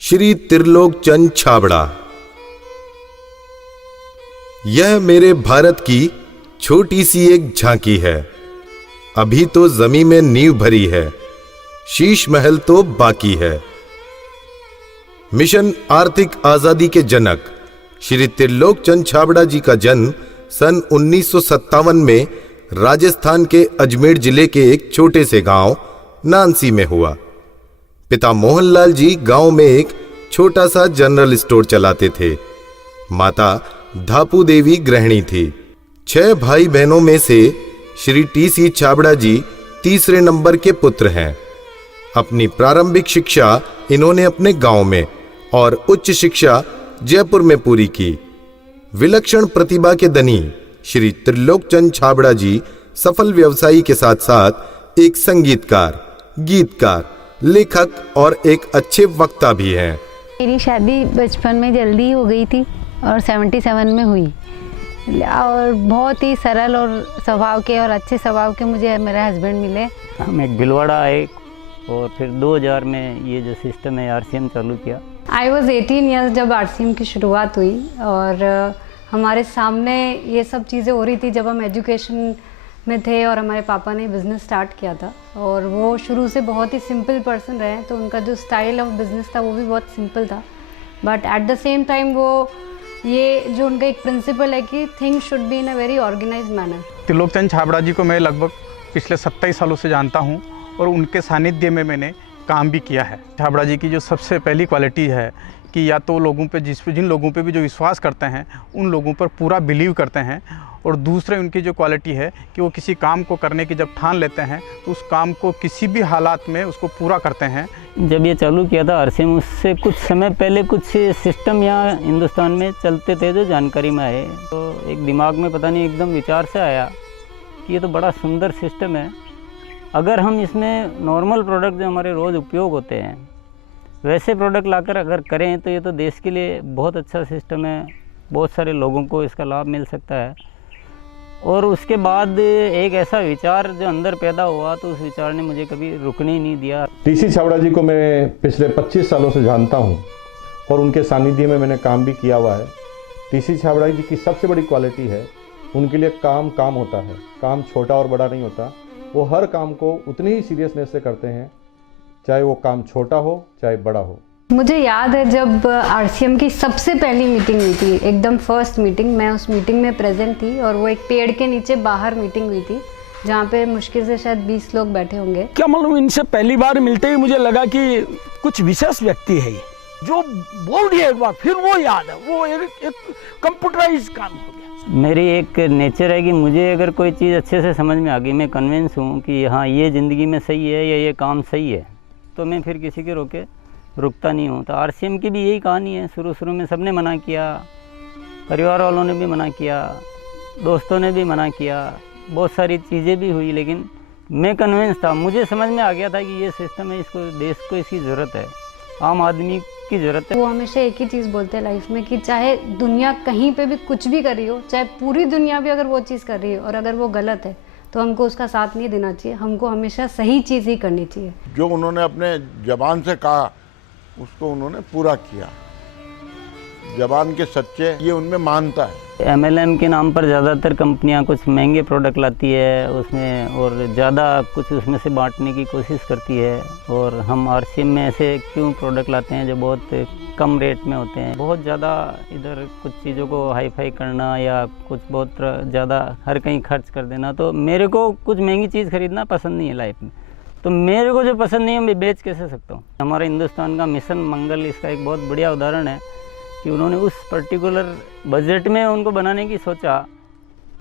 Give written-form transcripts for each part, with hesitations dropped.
श्री त्रिलोक चंद छाबड़ा। यह मेरे भारत की छोटी सी एक झांकी है। अभी तो जमीन में नींव भरी है, शीश महल तो बाकी है। मिशन आर्थिक आजादी के जनक श्री त्रिलोक चंद छाबड़ा जी का जन्म सन 1957 में राजस्थान के अजमेर जिले के एक छोटे से गांव नानसी में हुआ। पिता मोहनलाल जी गांव में एक छोटा सा जनरल स्टोर चलाते थे। माता धापू देवी गृहिणी थी। 6 भाई बहनों में से श्री टी.सी. छाबड़ा जी तीसरे नंबर के पुत्र हैं। अपनी प्रारंभिक शिक्षा इन्होंने अपने गांव में और उच्च शिक्षा जयपुर में पूरी की। विलक्षण प्रतिभा के धनी श्री त्रिलोक चंद छाबड़ा जी सफल व्यवसायी के साथ साथ एक संगीतकार, गीतकार, लेखक और एक अच्छे वक्ता भी हैं। मेरी शादी बचपन में जल्दी हो गई थी और 77 में हुई और बहुत ही सरल और स्वभाव के और अच्छे स्वभाव के मुझे मेरे हस्बैंड मिले। हम एक भिलवाड़ा आए और फिर 2000 में ये जो सिस्टम है आरसीएम चालू किया। आई वॉज 18 ईयर्स जब आरसीएम की शुरुआत हुई और हमारे सामने ये सब चीज़ें हो रही थी जब हम एजुकेशन में थे और हमारे पापा ने बिज़नेस स्टार्ट किया था और वो शुरू से बहुत ही सिंपल पर्सन रहे, तो उनका जो स्टाइल ऑफ बिज़नेस था वो भी बहुत सिंपल था। But at the same time वो ये जो उनका एक प्रिंसिपल है कि things should be in a very organised manner. Trilok Chand Chhabra ji को मैं लगभग पिछले 27 सालों से जानता हूँ और उनके सानिध्य में मैंने काम भी किया है। छाबड़ा जी की जो सबसे पहली क्वालिटी है कि या तो लोगों पे जिन लोगों पे भी जो विश्वास करते हैं उन लोगों पर पूरा बिलीव करते हैं, और दूसरे उनकी जो क्वालिटी है कि वो किसी काम को करने की जब ठान लेते हैं तो उस काम को किसी भी हालात में उसको पूरा करते हैं। जब ये चालू किया था आरसीएम, उससे कुछ समय पहले कुछ सिस्टम यहाँ हिंदुस्तान में चलते थे जो जानकारी में आए, तो एक दिमाग में पता नहीं एकदम विचार से आया कि ये तो बड़ा सुंदर सिस्टम है। अगर हम इसमें नॉर्मल प्रोडक्ट जो हमारे रोज़ उपयोग होते हैं वैसे प्रोडक्ट लाकर अगर करें तो ये तो देश के लिए बहुत अच्छा सिस्टम है, बहुत सारे लोगों को इसका लाभ मिल सकता है। और उसके बाद एक ऐसा विचार जो अंदर पैदा हुआ तो उस विचार ने मुझे कभी रुकने ही नहीं दिया। टी.सी. छाबड़ा जी को मैं पिछले 25 सालों से जानता हूं और उनके सानिध्य में मैंने काम भी किया हुआ है। टी.सी. छाबड़ा जी की सबसे बड़ी क्वालिटी है उनके लिए काम होता है। काम छोटा और बड़ा नहीं होता, वो हर काम को उतनी ही सीरियसनेस से करते हैं, चाहे वो काम छोटा हो चाहे बड़ा हो। मुझे याद है जब आरसीएम की सबसे पहली मीटिंग हुई थी, एकदम फर्स्ट मीटिंग, मैं उस मीटिंग में प्रेजेंट थी और वो एक पेड़ के नीचे बाहर मीटिंग हुई थी जहाँ पे मुश्किल से शायद 20 लोग बैठे होंगे। क्या मालूम, इनसे पहली बार मिलते ही मुझे लगा कि कुछ विशेष व्यक्ति है ये, जो बोल दिया एक बार फिर वो याद है, वो एक कंप्यूटराइज काम हो गया। मेरी एक नेचर है कि मुझे अगर कोई चीज़ अच्छे से समझ में आ गई, मैं कन्विंस हूँ कि हाँ ये ज़िंदगी में सही है या ये काम सही है, तो मैं फिर किसी के रोके रुकता नहीं हूँ। तो आरसीएम की भी यही कहानी है। शुरू में सबने मना किया, परिवार वालों ने भी मना किया, दोस्तों ने भी मना किया, बहुत सारी चीज़ें भी हुई, लेकिन मैं कन्विंस था, मुझे समझ में आ गया था कि ये सिस्टम है, इसको देश को इसकी ज़रूरत है, आम आदमी की ज़रूरत है। वो हमेशा एक ही चीज़ बोलते हैं लाइफ में कि चाहे दुनिया कहीं पे भी कुछ भी कर रही हो, चाहे पूरी दुनिया भी अगर वो चीज़ कर रही है और अगर वो गलत है तो हमको उसका साथ नहीं देना चाहिए, हमको हमेशा सही चीज़ ही करनी चाहिए। जो उन्होंने अपने जबान से कहा उसको उन्होंने पूरा किया। जबान के सच्चे ये उनमें मानता है। MLM के नाम पर ज़्यादातर कंपनियां कुछ महंगे प्रोडक्ट लाती है उसमें और ज़्यादा कुछ उसमें से बांटने की कोशिश करती है, और हम आरसीएम में ऐसे क्यों प्रोडक्ट लाते हैं जो बहुत कम रेट में होते हैं। बहुत ज़्यादा इधर कुछ चीज़ों को हाई फाई करना या कुछ बहुत ज़्यादा हर कहीं खर्च कर देना, तो मेरे को कुछ महंगी चीज़ खरीदना पसंद नहीं है लाइफ में। तो मेरे को जो पसंद नहीं है मैं बेच कैसे सकता हूँ। हमारे हिंदुस्तान का मिशन मंगल इसका एक बहुत बढ़िया उदाहरण है कि उन्होंने उस पर्टिकुलर बजट में उनको बनाने की सोचा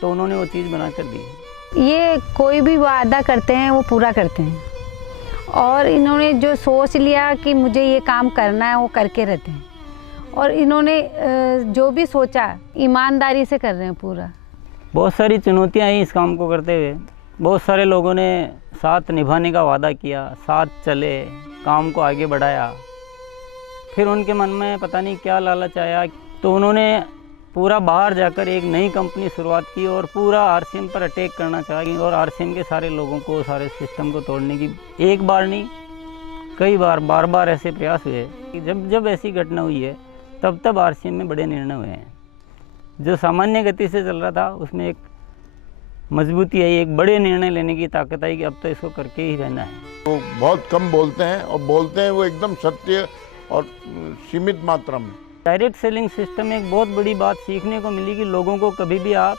तो उन्होंने वो चीज़ बना कर दी। ये कोई भी वादा करते हैं वो पूरा करते हैं, और इन्होंने जो सोच लिया कि मुझे ये काम करना है वो करके रहते हैं, और इन्होंने जो भी सोचा ईमानदारी से कर रहे हैं पूरा। बहुत सारी चुनौतियाँ आई इस काम को करते हुए। बहुत सारे लोगों ने साथ निभाने का वादा किया, साथ चले, काम को आगे बढ़ाया, फिर उनके मन में पता नहीं क्या लालच आया तो उन्होंने पूरा बाहर जाकर एक नई कंपनी शुरुआत की और पूरा आरसीएम पर अटैक करना चाहिए और आरसीएम के सारे लोगों को, सारे सिस्टम को तोड़ने की एक बार नहीं कई बार बार ऐसे प्रयास हुए कि जब ऐसी घटना हुई है तब आरसीएम में बड़े निर्णय हुए हैं। जो सामान्य गति से चल रहा था उसमें एक मजबूती आई, एक बड़े निर्णय लेने की ताकत आई कि अब तो इसको करके ही रहना है। वो बहुत कम बोलते हैं और बोलते हैं वो एकदम सत्य और सीमित मात्रा में। डायरेक्ट सेलिंग सिस्टम में एक बहुत बड़ी बात सीखने को मिली कि लोगों को कभी भी आप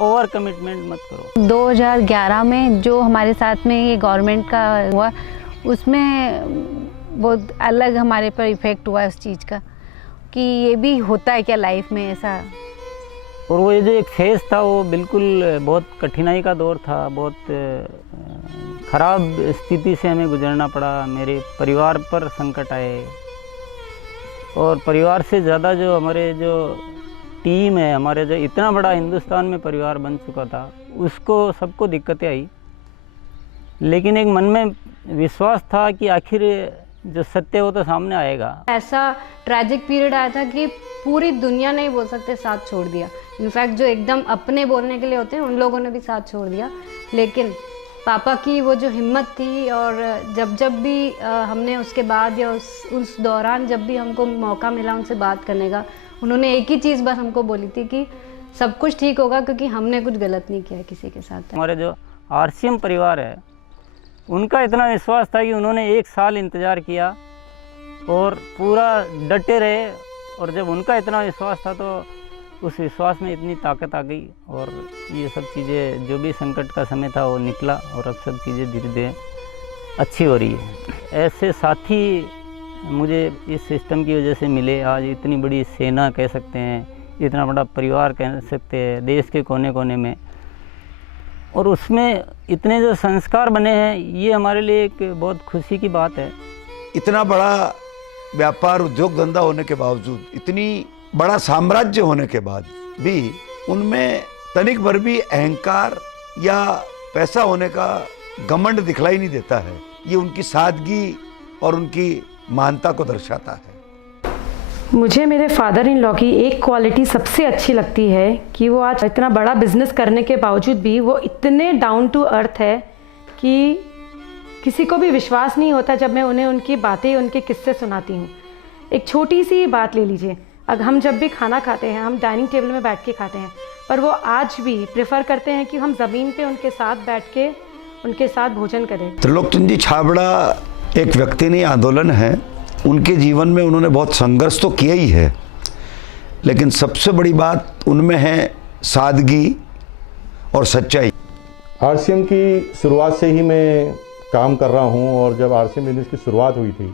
ओवर कमिटमेंट मत करो। 2011 में जो हमारे साथ में ये गवर्नमेंट का हुआ उसमें बहुत अलग हमारे पर इफ़ेक्ट हुआ उस चीज़ का कि ये भी होता है क्या लाइफ में ऐसा। और वो ये जो एक फेज़ था वो बिल्कुल बहुत कठिनाई का दौर था, बहुत ख़राब स्थिति से हमें गुजरना पड़ा। मेरे परिवार पर संकट आए और परिवार से ज़्यादा जो हमारे जो टीम है, हमारे जो इतना बड़ा हिंदुस्तान में परिवार बन चुका था, उसको सबको दिक्कतें आई। लेकिन एक मन में विश्वास था कि आखिर जो सत्य वो तो सामने आएगा। ऐसा ट्रैजिक पीरियड आया था कि पूरी दुनिया ने ही बोल सकते साथ छोड़ दिया। इनफैक्ट जो एकदम अपने बोलने के लिए होते हैं उन लोगों ने भी साथ छोड़ दिया। लेकिन पापा की वो जो हिम्मत थी और जब भी हमने उसके बाद या उस दौरान जब भी हमको मौका मिला उनसे बात करने का, उन्होंने एक ही चीज़ बस हमको बोली थी कि सब कुछ ठीक होगा क्योंकि हमने कुछ गलत नहीं किया किसी के साथ। हमारे जो आरसीएम परिवार है उनका इतना विश्वास था कि उन्होंने 1 साल इंतज़ार किया और पूरा डटे रहे। और जब उनका इतना विश्वास था तो उस विश्वास में इतनी ताकत आ गई और ये सब चीज़ें, जो भी संकट का समय था वो निकला और अब सब चीज़ें धीरे धीरे अच्छी हो रही है। ऐसे साथी मुझे इस सिस्टम की वजह से मिले। आज इतनी बड़ी सेना कह सकते हैं, इतना बड़ा परिवार कह सकते हैं देश के कोने कोने में, और उसमें इतने जो संस्कार बने हैं, ये हमारे लिए एक बहुत खुशी की बात है। इतना बड़ा व्यापार उद्योग धंधा होने के बावजूद, इतनी बड़ा साम्राज्य होने के बाद भी उनमें तनिक भर भी अहंकार या पैसा होने का घमंड दिखलाई नहीं देता है। ये उनकी सादगी और उनकी मानता को दर्शाता है। मुझे मेरे फादर इन लॉ की एक क्वालिटी सबसे अच्छी लगती है कि वो आज इतना बड़ा बिजनेस करने के बावजूद भी वो इतने डाउन टू अर्थ है कि किसी को भी विश्वास नहीं होता जब मैं उन्हें उनकी बातें, उनके किस्से सुनाती हूँ। एक छोटी सी बात ले लीजिए, अगर हम जब भी खाना खाते हैं हम डाइनिंग टेबल में बैठ के खाते हैं, पर वो आज भी प्रेफर करते हैं कि हम ज़मीन पे उनके साथ बैठ के उनके साथ भोजन करें। त्रिलोकचंद जी छाबड़ा एक व्यक्ति नहीं, आंदोलन है। उनके जीवन में उन्होंने बहुत संघर्ष तो किया ही है, लेकिन सबसे बड़ी बात उनमें है सादगी और सच्चाई। आरसीएम की शुरुआत से ही मैं काम कर रहा हूं और जब आरसीएम बिजनेस की शुरुआत हुई थी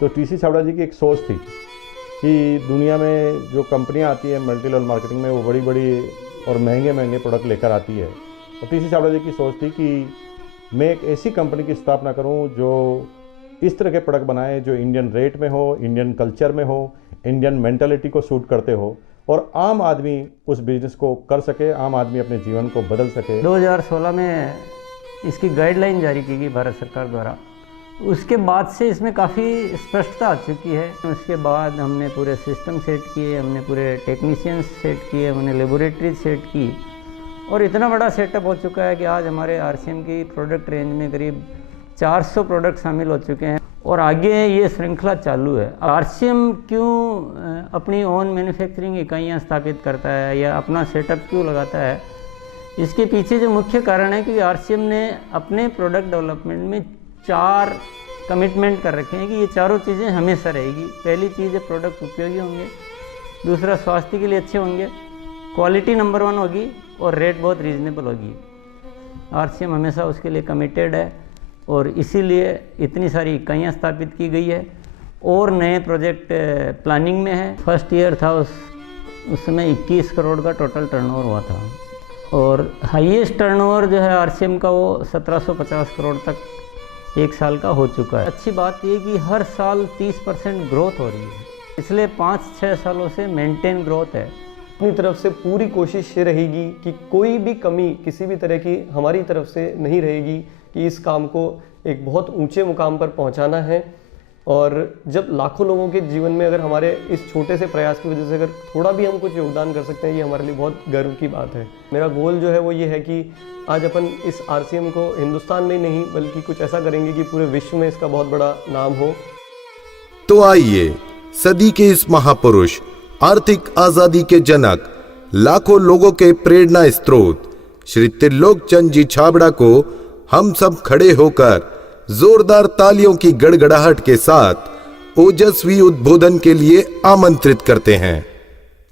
तो टीसी छाबड़ा जी की एक सोच थी कि दुनिया में जो कंपनियां आती हैं मल्टी लेवल मार्केटिंग में, वो बड़ी बड़ी और महंगे महंगे प्रोडक्ट लेकर आती है। और टीसी छाबड़ा जी की सोच थी कि मैं एक ऐसी कंपनी की स्थापना करूं जो इस तरह के प्रोडक्ट बनाए जो इंडियन रेट में हो, इंडियन कल्चर में हो, इंडियन मेंटालिटी को सूट करते हो और आम आदमी उस बिजनेस को कर सके, आम आदमी अपने जीवन को बदल सके। 2016 में इसकी गाइडलाइन जारी की गई भारत सरकार द्वारा। उसके बाद से इसमें काफ़ी स्पष्टता आ चुकी है। उसके बाद हमने पूरे सिस्टम सेट किए, हमने पूरे टेक्नीशियंस सेट किए, हमने लेबोरेटरी सेट की और इतना बड़ा सेटअप हो चुका है कि आज हमारे आरसीएम की प्रोडक्ट रेंज में करीब 400 प्रोडक्ट शामिल हो चुके हैं और आगे ये श्रृंखला चालू है। आरसीएम क्यों अपनी ओन मैन्युफैक्चरिंग इकाइयाँ स्थापित करता है या अपना सेटअप क्यों लगाता है, इसके पीछे जो मुख्य कारण है कि आरसीएम ने अपने प्रोडक्ट डेवलपमेंट में 4 कमिटमेंट कर रखे हैं कि ये चारों चीज़ें हमेशा रहेगी। पहली चीज़ है प्रोडक्ट उपयोगी होंगे, दूसरा स्वास्थ्य के लिए अच्छे होंगे, क्वालिटी नंबर 1 होगी और रेट बहुत रीजनेबल होगी। आरसीएम हमेशा उसके लिए कमिटेड है और इसीलिए इतनी सारी इकाइयाँ स्थापित की गई है और नए प्रोजेक्ट प्लानिंग में है। फर्स्ट ईयर था उस समय 21 करोड़ का टोटल टर्नओवर हुआ था और हाईएस्ट टर्नओवर जो है आरसीएम का वो 1750 करोड़ तक एक साल का हो चुका है। अच्छी बात ये कि हर साल 30% ग्रोथ हो रही है, पिछले 5-6 सालों से मेंटेन ग्रोथ है। अपनी तरफ से पूरी कोशिश ये रहेगी कि कोई भी कमी किसी भी तरह की हमारी तरफ से नहीं रहेगी कि इस काम को एक बहुत ऊंचे मुकाम पर पहुंचाना है और जब लाखों लोगों के जीवन में अगर हमारे इस छोटे से प्रयास की वजह से अगर थोड़ा भी हम कुछ योगदान कर सकते हैं, ये हमारे लिए बहुत गर्व की बात है। मेरा गोल जो है वो ये है कि आज अपन इस RCM को हिंदुस्तान में ही नहीं बल्कि कुछ ऐसा करेंगे कि पूरे विश्व में इसका बहुत बड़ा नाम हो। तो आइए सदी के इस महापुरुष, आर्थिक आजादी के जनक, लाखों लोगों के प्रेरणा स्रोत श्री त्रिलोक चंद जी छाबड़ा को हम सब खड़े होकर जोरदार तालियों की गड़गड़ाहट के साथ ओजस्वी उद्बोधन के लिए आमंत्रित करते हैं।